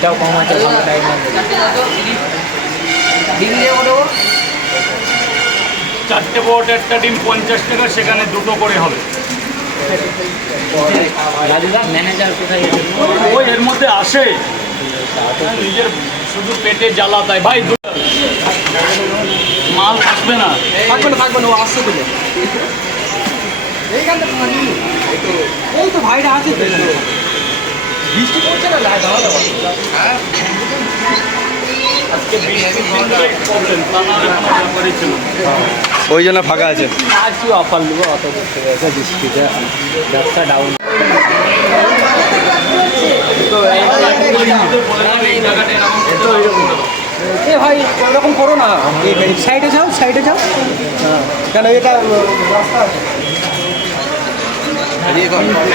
রেটটাও কম আছে, ভালো টাইম আছে। চারটে পরোটা একটা ডিম 50 টাকা, সেখানে দুটো করে হবে। রাজুদা ম্যানেজার কোথায় গেছে? ওই এর মধ্যে আসে, নিজের শুধু পেটে জ্বালা তাই। ভাই মাল আসবে না, থাকবে না, ও আসছে তো এইখানটা এই তো ভাইরা আছে তো, বৃষ্টি পড়ছে না দাওয়া দাওয়া। আজকে প্রবলেম, তা না হলে কোনো ব্যাপারই ছিল না। ওই জন্য ফাঁকা আছে। আজকে অফার নেবো, অত দেখতে গেছে বৃষ্টিতে ব্যবসা ডাউন। এ ভাই ওরকম করো না, সাইডে যাও, সাইডে যাও, কেন এটা রাস্তা আছে।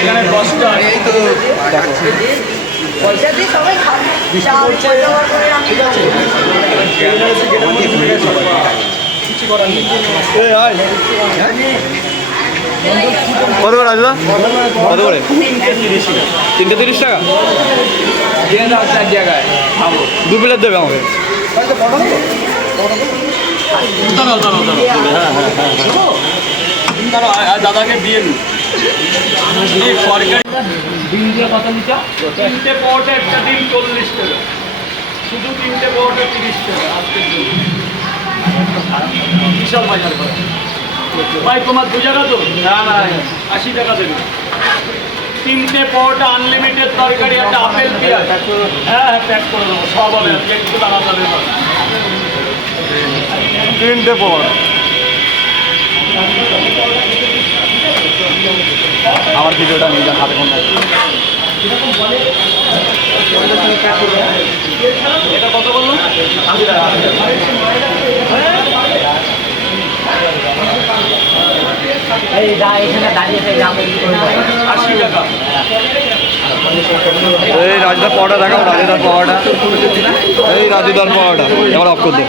এখানে 10টা, এই তো পয়সা দিয়ে সবাই খাবে। বৃষ্টি পড়ছে, ঠিক আছে, কিছু করার নেই। কত করে রাজুদা? কত করে? 330 টাকা। দু প্লেট দেবে আমাকে। দাঁড়াও দাঁড়াও দাঁড়াও, দাঁড়াও, দাদাকে দিয়ে দিন। এই সরকারি ডিম দিয়ে কত লিটার? 3টে পরোটা একটা ডিম 40 টাকা, শুধু 3টে পরোটা 30 টাকা আজকের জন্য। বিশাল বাজার করে ভাই, তোমার 2 জায়গা তো? না না, 80 টাকা দেবে। 3টে পরোটা, আনলিমিটেড তরকারি, একটা আপেল পেঁয়াজ। হ্যাঁ হ্যাঁ, প্যাক করে দেবো, সব হবে, আজকে একটু তাড়াতাড়ি হবে। 3টে পরোটা। আমার ভিডিওটা নিয়ে যান, হাতে ফোন থাকে। এটা কত বললো? 80 টাকা। এই এখানে দাঁড়িয়ে 80 টাকা। এই রাজুদার পাওয়াটা দেখাও, রাজুদার পাওয়াটা। এই রাজুদার পাওয়াটা এবার অফ করে দিন।